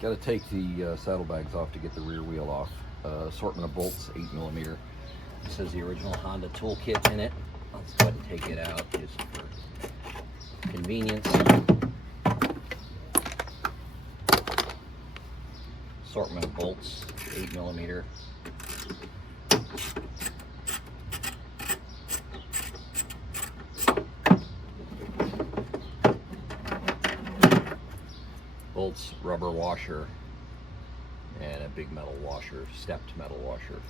Got to take the saddlebags off to get the rear wheel off. Assortment of bolts, 8mm. This has the original Honda toolkit in it. Let's go ahead and take it out just for convenience. Assortment of bolts, 8mm. Bolts, rubber washer, and a big metal washer, stepped metal washer.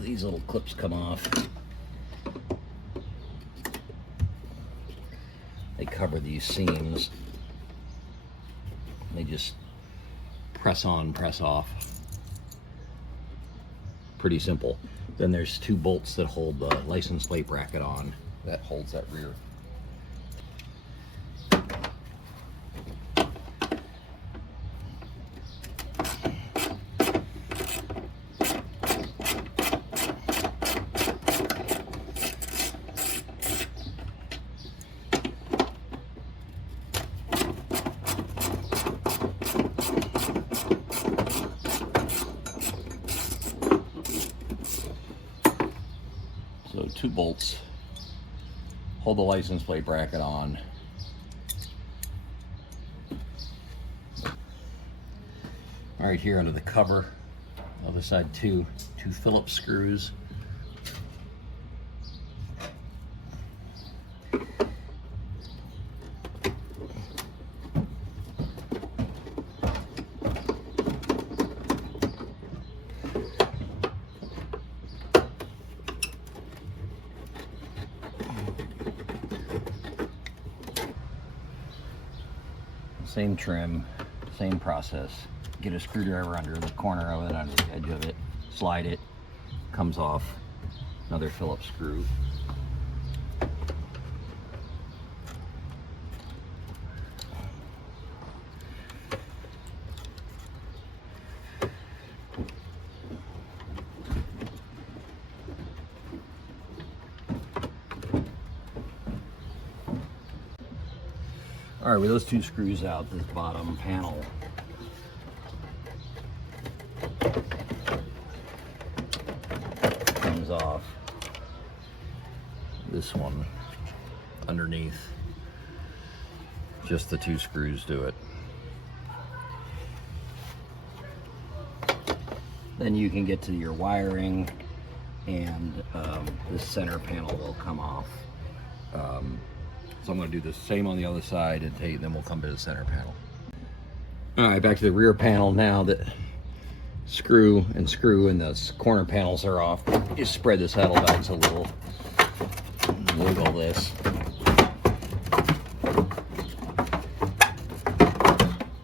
These little clips come off. They cover these seams. They just press on, press off. Pretty simple. Then there's two bolts that hold the license plate bracket on. That holds that rear. So two bolts hold the license plate bracket on. Right here under the cover, other side two Phillips screws. Same trim, same process. Get a screwdriver under the corner of it, under the edge of it, slide it, comes off. Another Phillips screw. All right, with those two screws out, this bottom panel comes off. This one underneath, just the two screws do it. Then you can get to your wiring, and this center panel will come off. So I'm going to do the same on the other side, and then we'll come to the center panel. All right, back to the rear panel now that screw and the corner panels are off. Just spread the saddlebags a little. Wiggle this.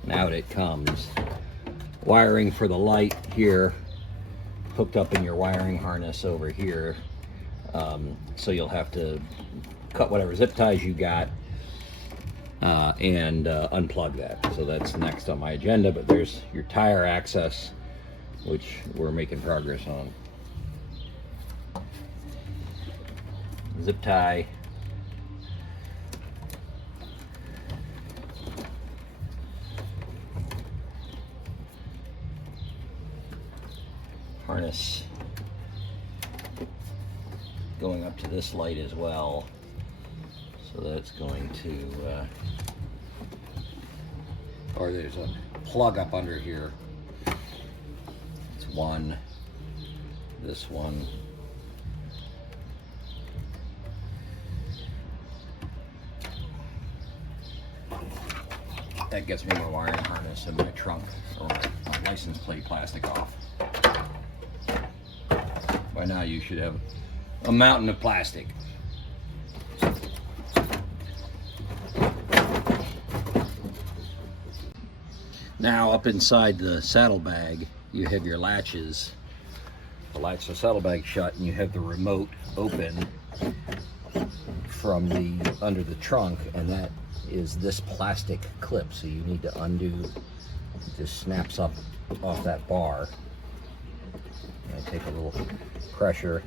And out it comes. Wiring for the light here, hooked up in your wiring harness over here. So you'll have to cut whatever zip ties you got and unplug that. So that's next on my agenda, but there's your tire access, which we're making progress on. Zip tie. Harness going up to this light as well. So that's going to, or there's a plug up under here. It's one, this one. That gets me my wiring harness and my trunk, or my license plate plastic off. By now you should have a mountain of plastic. Now up inside the saddlebag, you have your latches. The latch the saddlebag shut, and you have the remote open from the under the trunk, and that is this plastic clip. So you need to undo. It just snaps up off that bar. I take a little pressure,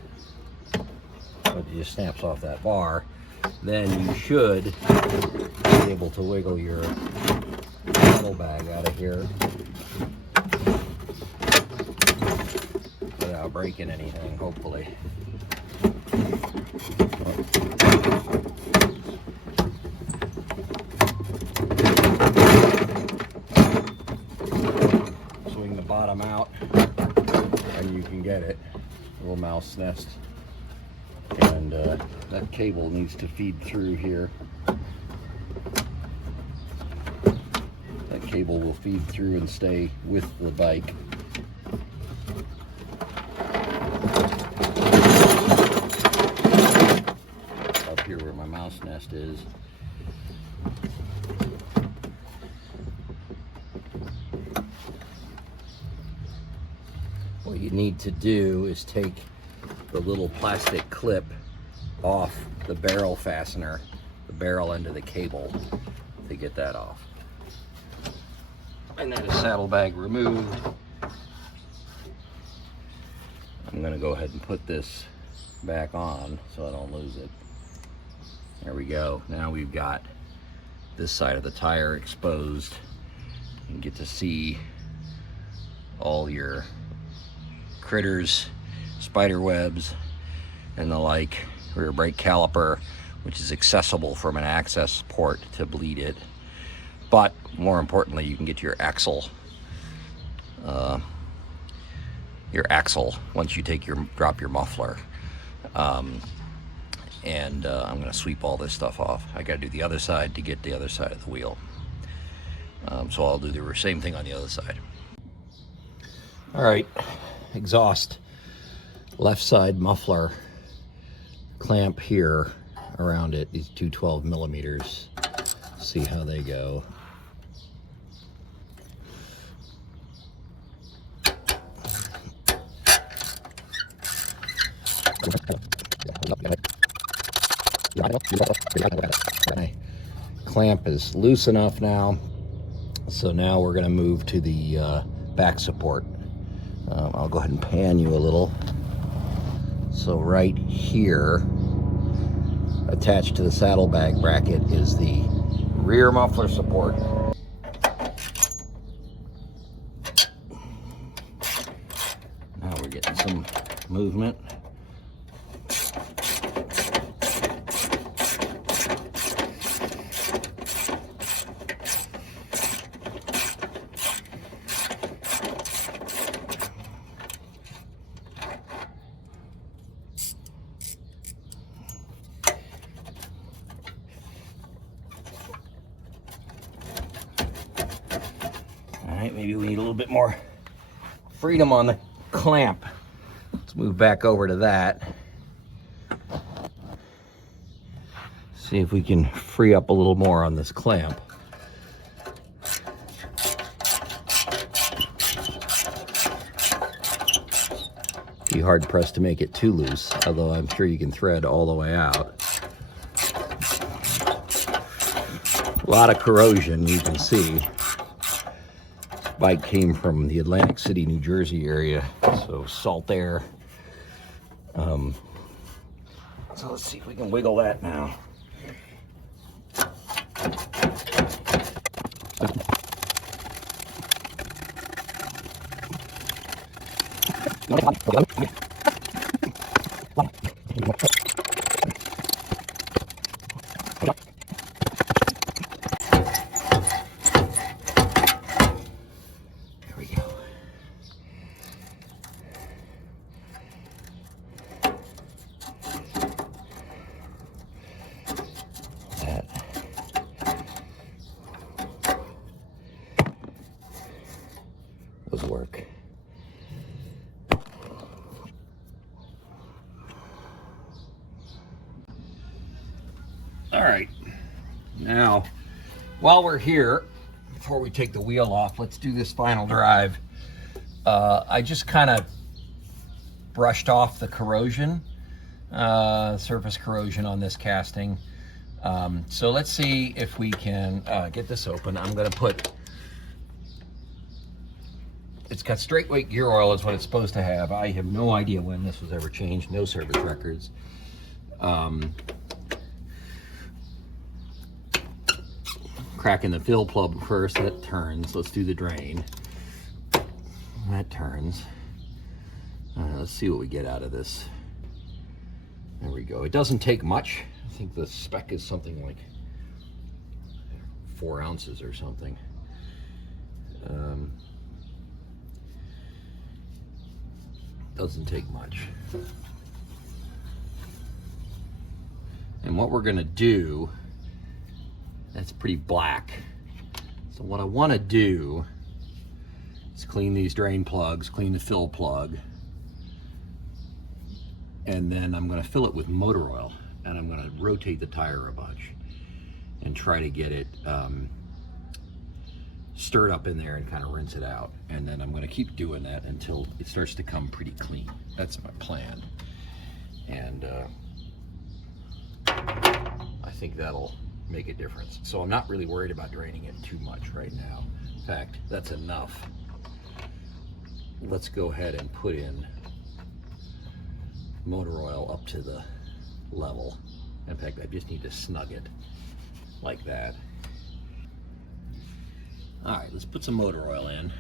so it just snaps off that bar. Then you should be able to wiggle your saddlebag out of here without breaking anything, hopefully. Swing the bottom out and you can get it. Little mouse nest. And that cable needs to feed through here. That cable will feed through and stay with the bike. Up here where my mouse nest is. What you need to do is take the little plastic clip off the barrel fastener, the barrel end of the cable, to get that off. And that is saddlebag removed. I'm going to go ahead and put this back on so I don't lose it. There we go. Now we've got this side of the tire exposed. You can get to see all your critters, spider webs, and the like. Rear brake caliper, which is accessible from an access port to bleed it. But more importantly, you can get your axle once you drop your muffler. I'm going to sweep all this stuff off. I got to do the other side to get the other side of the wheel. So I'll do the same thing on the other side. All right, exhaust, left side muffler clamp here around it, these two 12 millimeters. See how they go. My clamp is loose enough now, so now we're going to move to the back support. I'll go ahead and pan you a little. So right here, attached to the saddlebag bracket, is the rear muffler support. Now we're getting some movement. Maybe we need a little bit more freedom on the clamp. Let's move back over to that. See if we can free up a little more on this clamp. Be hard pressed to make it too loose, although I'm sure you can thread all the way out. A lot of corrosion, you can see. Bike came from the Atlantic City, New Jersey area, so salt air. So let's see if we can wiggle that now. Work. All right, now while we're here, before we take the wheel off, let's do this final drive. I just kind of brushed off the corrosion, surface corrosion on this casting. So let's see if we can get this open. I'm going to put It's got straight weight gear oil is what it's supposed to have. I have no idea when this was ever changed, no service records. Cracking the fill plug first, that turns. Let's do the drain. That turns. Let's see what we get out of this. There we go. It doesn't take much. I think the spec is something like 4 ounces or something. Doesn't take much. And what we're gonna do, that's pretty black. So what I wanna do is clean these drain plugs, clean the fill plug, and then I'm gonna fill it with motor oil, and I'm gonna rotate the tire a bunch and try to get it stirred up in there and kind of rinse it out. And then I'm going to keep doing that until it starts to come pretty clean. That's my plan. And I think that'll make a difference. So I'm not really worried about draining it too much right now. In fact, that's enough. Let's go ahead and put in motor oil up to the level. In fact, I just need to snug it like that. All right, let's put some motor oil in.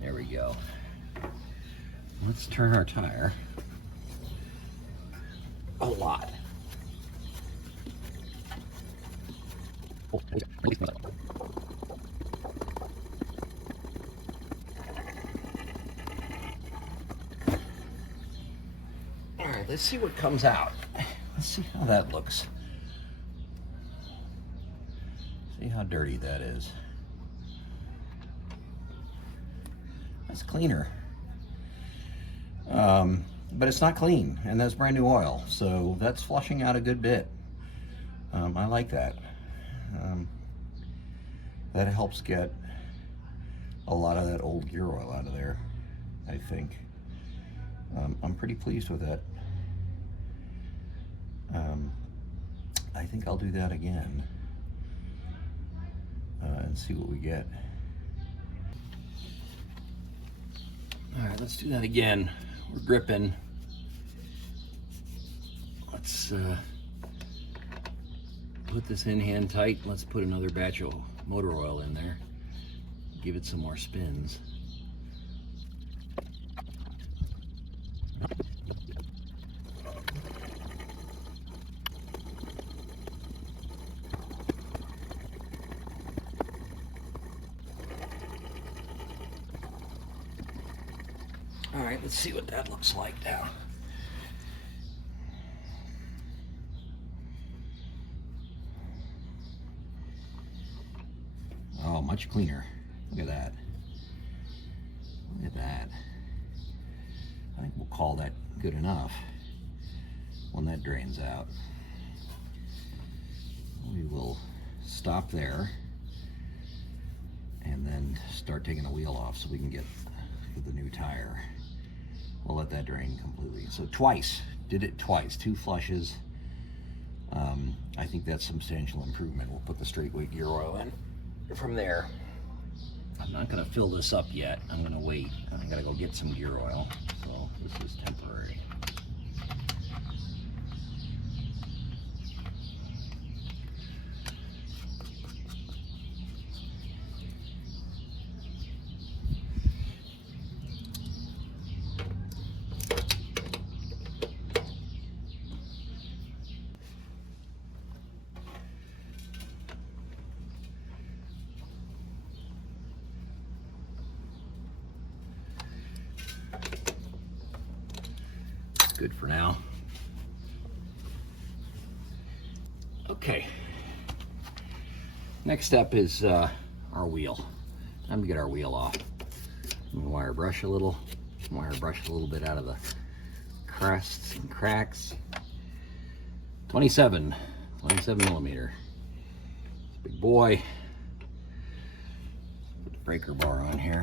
There we go. Let's turn our tire a lot. Let's see what comes out. Let's see how that looks. See how dirty that is. That's cleaner. But it's not clean, and that's brand new oil, so that's flushing out a good bit. I like that. That helps get a lot of that old gear oil out of there, I think. I'm pretty pleased with that. I think I'll do that again and see what we get. All right, let's do that again. We're gripping. Let's put this in hand tight. Let's put another batch of motor oil in there. Give it some more spins. All right, let's see what that looks like now. Oh, much cleaner. Look at that. Look at that. I think we'll call that good enough when that drains out. We will stop there and then start taking the wheel off so we can get the new tire. We'll let that drain completely. So twice, did it twice, 2 flushes. I think that's substantial improvement. We'll put the straight weight gear oil in. From there, I'm not gonna fill this up yet. I'm gonna wait. I gotta go get some gear oil. So this is temporary. Good for now. Okay. Next step is our wheel. Time to get our wheel off. I'm gonna wire brush a little bit out of the crests and cracks. 27 millimeter. It's a big boy. Put the breaker bar on here.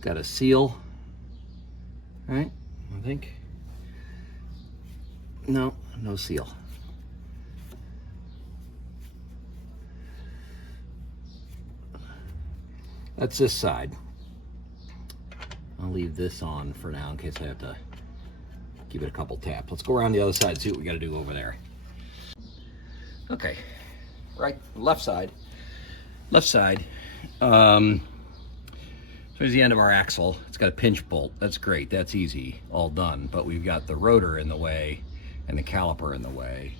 Got a seal, right? I think. No, no seal. That's this side. I'll leave this on for now in case I have to give it a couple taps. Let's go around the other side and see what we got to do over there. Okay, right, left side. Left side. So here's the end of our axle. It's got a pinch bolt. That's great. That's easy. All done. But we've got the rotor in the way and the caliper in the way.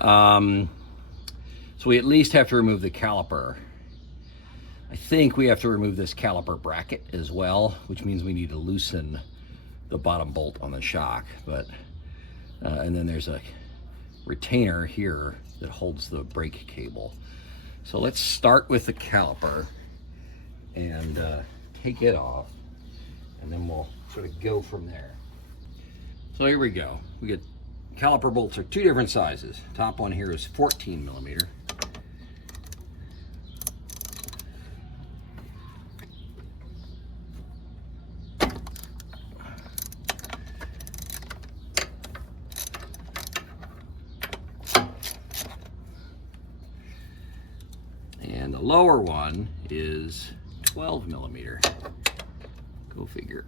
So we at least have to remove the caliper. I think we have to remove this caliper bracket as well, which means we need to loosen the bottom bolt on the shock. But and then there's a retainer here that holds the brake cable. So let's start with the caliper and take it off, and then we'll sort of go from there. So here we go. We get caliper bolts are two different sizes. Top one here is 14 millimeter. And the lower one is 12 millimeter. Go figure.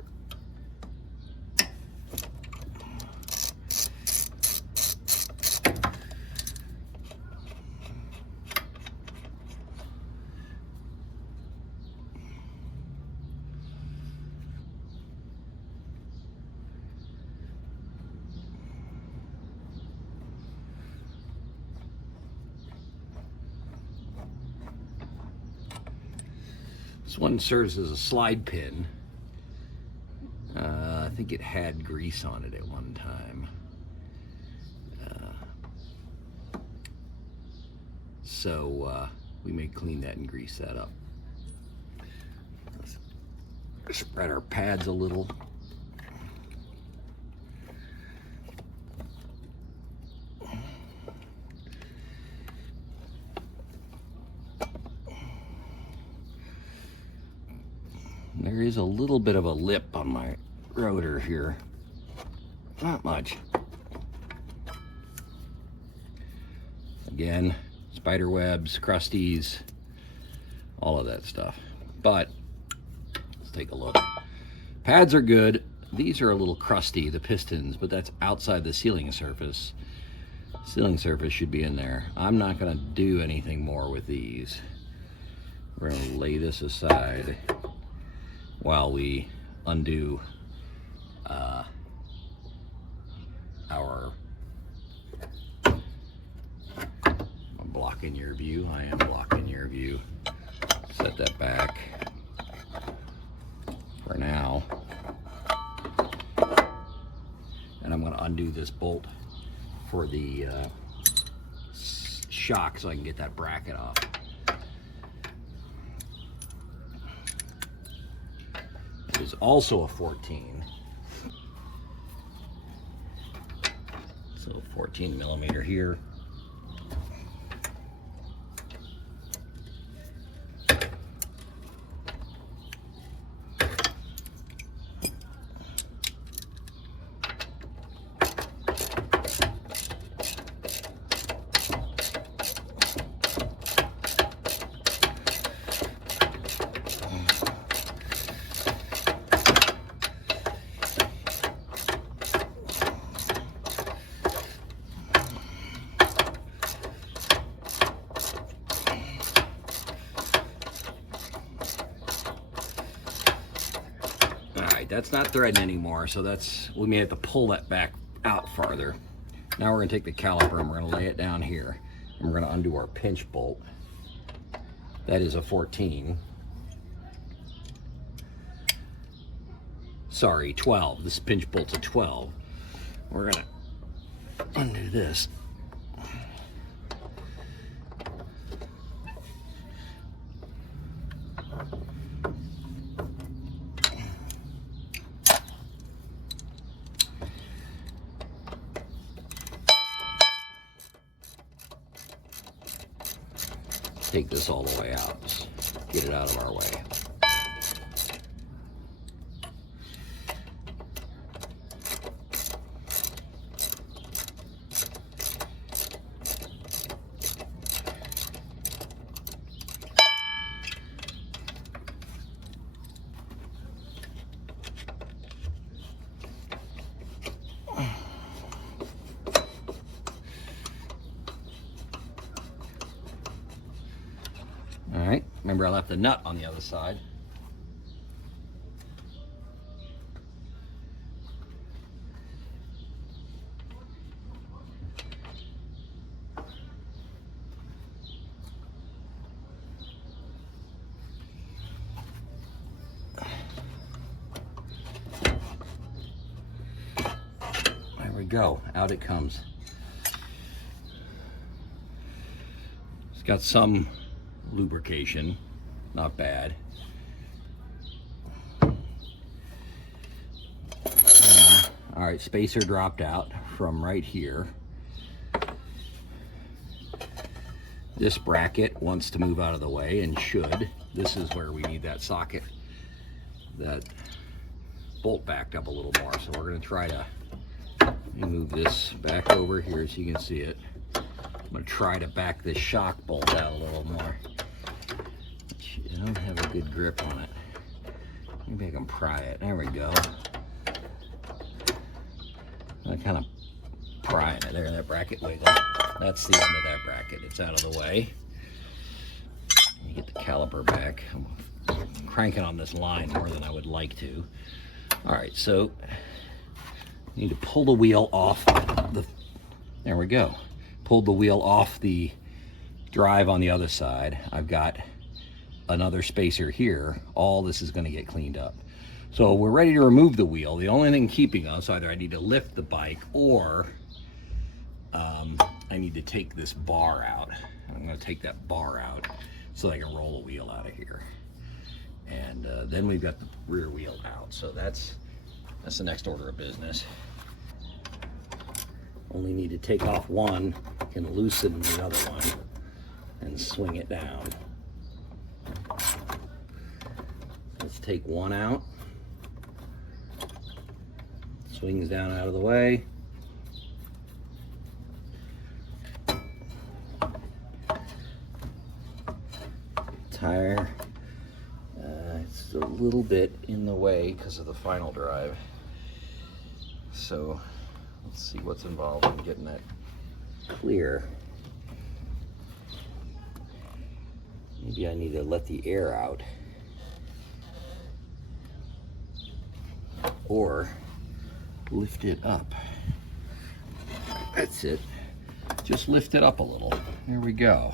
This one serves as a slide pin. I think it had grease on it at one time. So we may clean that and grease that up. Let's spread our pads a little. There is a little bit of a lip on my rotor here. Not much. Again, spider webs, crusties, all of that stuff. But let's take a look. Pads are good. These are a little crusty, the pistons, but that's outside the sealing surface. Sealing surface should be in there. I'm not going to do anything more with these. We're going to lay this aside while we undo our, I'm blocking your view. I am blocking your view. Set that back for now. And I'm going to undo this bolt for the shock so I can get that bracket off. Is also a 14. So 14 millimeter here. That's not threading anymore, so we may have to pull that back out farther. Now we're going to take the caliper and we're going to lay it down here, and we're going to undo our pinch bolt. That is a 14. Sorry, 12. This pinch bolt's a 12. We're going to undo this. Take this all the way out. Just get it out of our way. Remember, I left the nut on the other side. There we go, out it comes. It's got some lubrication, not bad. All right, spacer dropped out from right here. This bracket wants to move out of the way, and should. This is where we need that socket, that bolt backed up a little more. So we're going to try to move this back over here so you can see it. I'm going to try to back this shock bolt out a little more. I don't have a good grip on it. Maybe I can pry it. There we go. I'm kind of prying it there. That bracket weighs up. That's the end of that bracket. It's out of the way. Let me get the caliper back. I'm cranking on this line more than I would like to. All right, so you need to pull the wheel off the, there we go. Pulled the wheel off the drive on the other side. I've got another spacer here. All this is going to get cleaned up. So we're ready to remove the wheel. The only thing keeping us, either I need to lift the bike or I need to take this bar out. I'm going to take that bar out so I can roll the wheel out of here. And then we've got the rear wheel out. So that's the next order of business. Only need to take off one and loosen the other one and swing it down. Let's take one out. Swings down out of the way. Tire, it's a little bit in the way because of the final drive. So let's see what's involved in getting that clear. Maybe I need to let the air out. Or lift it up. That's it. Just lift it up a little. There we go.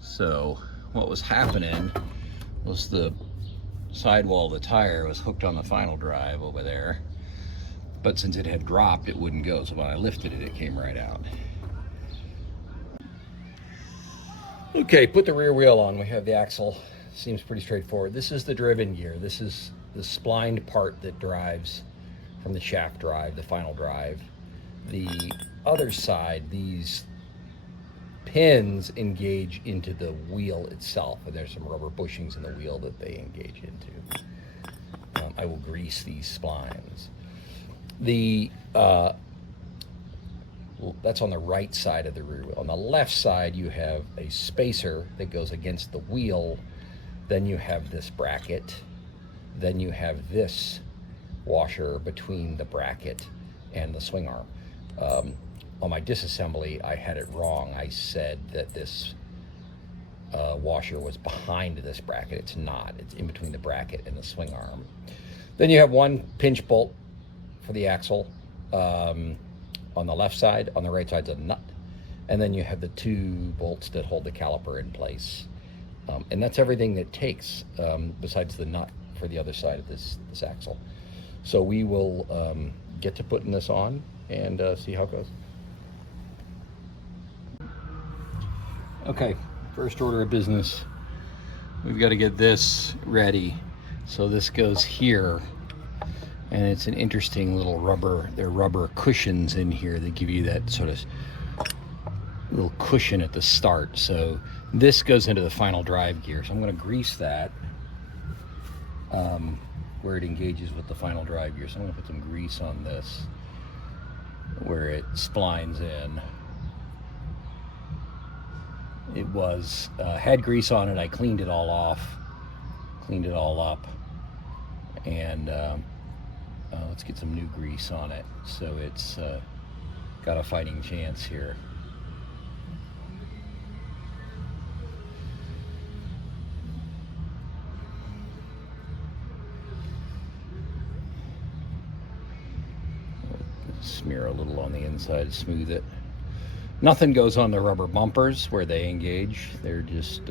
So what was happening was the sidewall of the tire was hooked on the final drive over there, but since it had dropped, it wouldn't go. So when I lifted it, it came right out. Okay, put the rear wheel on. We have the axle. Seems pretty straightforward. This is the driven gear. This is the splined part that drives from the shaft drive, the final drive. The other side, these pins engage into the wheel itself, and there's some rubber bushings in the wheel that they engage into. I will grease these splines. That's on the right side of the rear wheel. On the left side, you have a spacer that goes against the wheel. Then you have this bracket. Then you have this washer between the bracket and the swing arm. On my disassembly, I had it wrong. I said that this washer was behind this bracket. It's not. It's in between the bracket and the swing arm. Then you have one pinch bolt for the axle on the left side. On the right side's a nut. And then you have the two bolts that hold the caliper in place. And that's everything that takes besides the nut for the other side of this axle. So we will get to putting this on and see how it goes. Okay, first order of business. We've got to get this ready. So this goes here, and it's an interesting little rubber, there are rubber cushions in here that give you that sort of little cushion at the start. So this goes into the final drive gear. So I'm going to grease that where it engages with the final drive gear. So I'm going to put some grease on this where it splines in. It was had grease on it. I cleaned it all off, cleaned it all up, and let's get some new grease on it so it's got a fighting chance here. Smear a little on the inside, smooth it. Nothing goes on the rubber bumpers where they engage. They're just,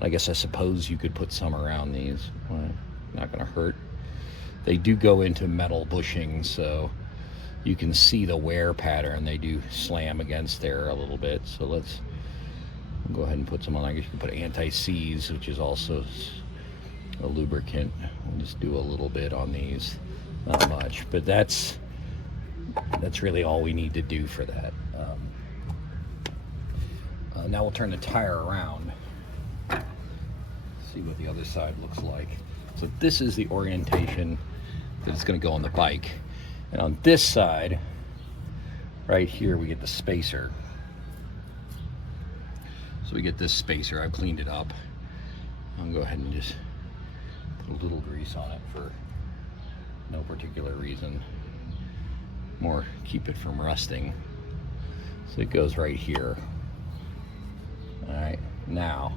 I guess I suppose you could put some around these. Not gonna hurt. They do go into metal bushing, so you can see the wear pattern. They do slam against there a little bit. So let's go ahead and put some on. I guess you can put anti-seize, which is also a lubricant. We'll just do a little bit on these, not much, but that's really all we need to do for that. Now we'll turn the tire around, see what the other side looks like. So this is the orientation that it's going to go on the bike, and on this side right here we get the spacer. So we get this spacer. I've cleaned it up. I'll go ahead and just put a little grease on it for no particular reason. More keep it from rusting. So it goes right here. All right, now,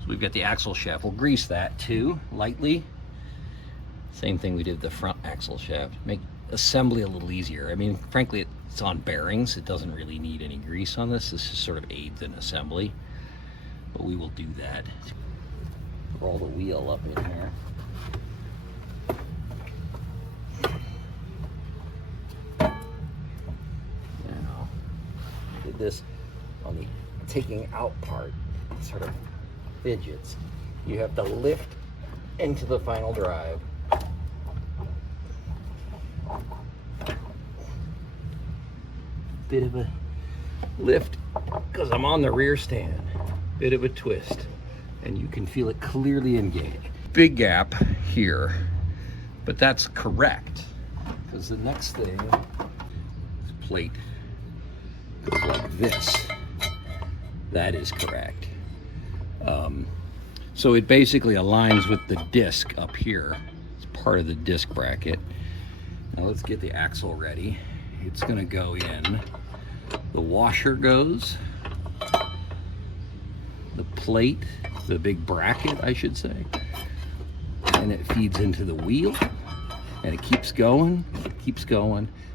so we've got the axle shaft. We'll grease that too, lightly. Same thing we did with the front axle shaft. Make assembly a little easier. I mean, frankly, it's on bearings. It doesn't really need any grease on this. This just sort of aids in assembly, but we will do that. Roll the wheel up in here. Now, did this on the taking out part, it sort of fidgets. You have to lift into the final drive. Bit of a lift because I'm on the rear stand. Bit of a twist, and you can feel it clearly engage. Big gap here, but that's correct, because the next thing, this plate goes like this. That is correct. So it basically aligns with the disc up here. It's part of the disc bracket. Now let's get the axle ready. It's gonna go in. The washer goes. The plate, the big bracket, I should say. And it feeds into the wheel. And it keeps going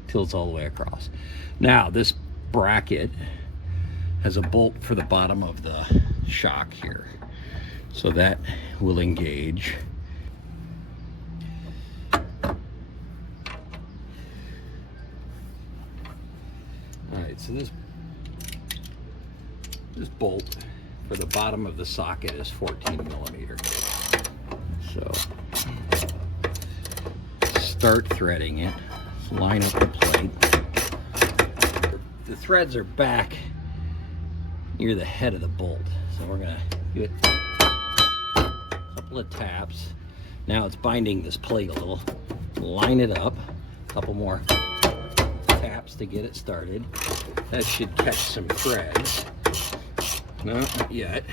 till it's all the way across. Now this bracket has a bolt for the bottom of the shock here. So that will engage. Alright, so this bolt for the bottom of the socket is 14 millimeter. So start threading it. Let's line up the plate. The threads are back near the head of the bolt. So we're gonna give it a couple of taps. Now it's binding this plate a little. Line it up. A couple more taps to get it started. That should catch some threads. No, not yet.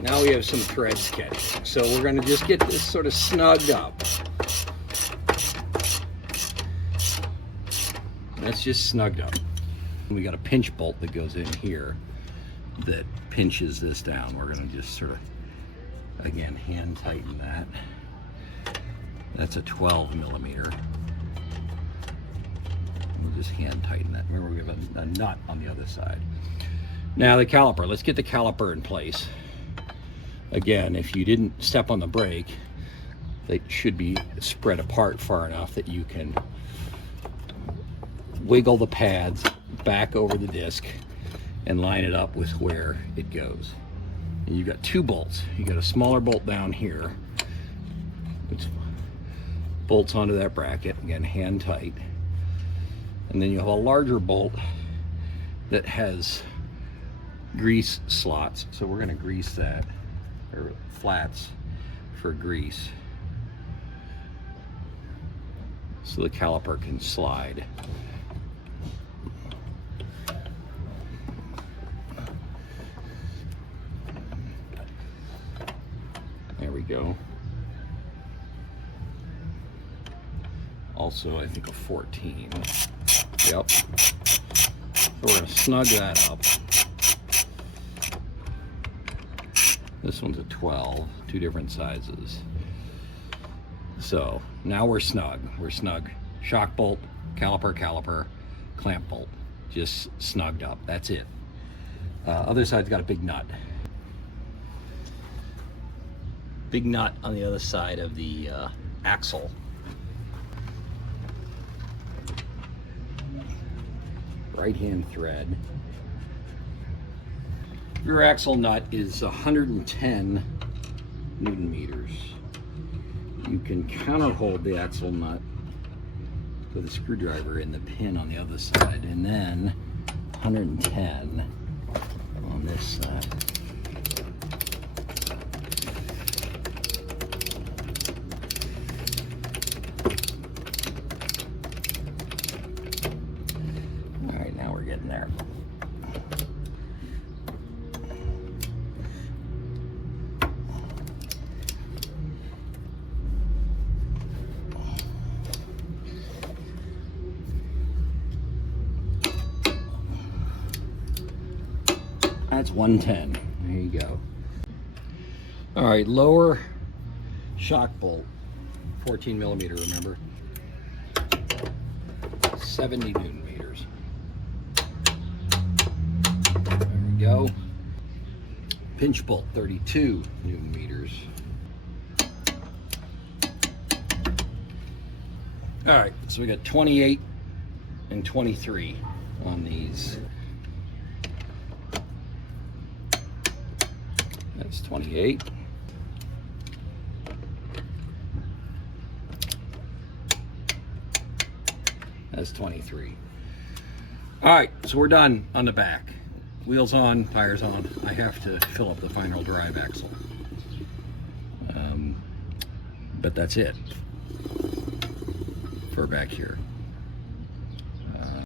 Now we have some threads catching. So we're going to just get this sort of snugged up. That's just snugged up. We got a pinch bolt that goes in here that pinches this down. We're going to just sort of, again, hand tighten that. That's a 12 millimeter. We'll just hand tighten that. Remember, we have a nut on the other side. Now the caliper. Let's get the caliper in place. Again, if you didn't step on the brake, they should be spread apart far enough that you can wiggle the pads back over the disc and line it up with where it goes. And you've got two bolts. You got a smaller bolt down here, which bolts onto that bracket. Again, hand tight. And then you have a larger bolt that has grease slots. So we're going to grease that, or flats for grease, so the caliper can slide. There we go. Also, I think a 14. Yep. So we're going to snug that up. This one's a 12, two different sizes. So now we're snug. We're snug. Shock bolt, caliper, clamp bolt. Just snugged up. That's it. Other side's got a big nut. Big nut on the other side of the axle. Right-hand thread. Rear axle nut is 110 Newton meters. You can counterhold the axle nut with a screwdriver in the pin on the other side, and then 110 on this side. All right, now we're getting there. That's 110. There you go. All right, lower shock bolt, 14 millimeter, remember? 70 Newton meters. There we go. Pinch bolt, 32 Newton meters. All right, so we got 28 and 23 on these. That's 28. That's 23. All right, so we're done on the back. Wheels on, tires on. I have to fill up the final drive axle. But that's it for back here.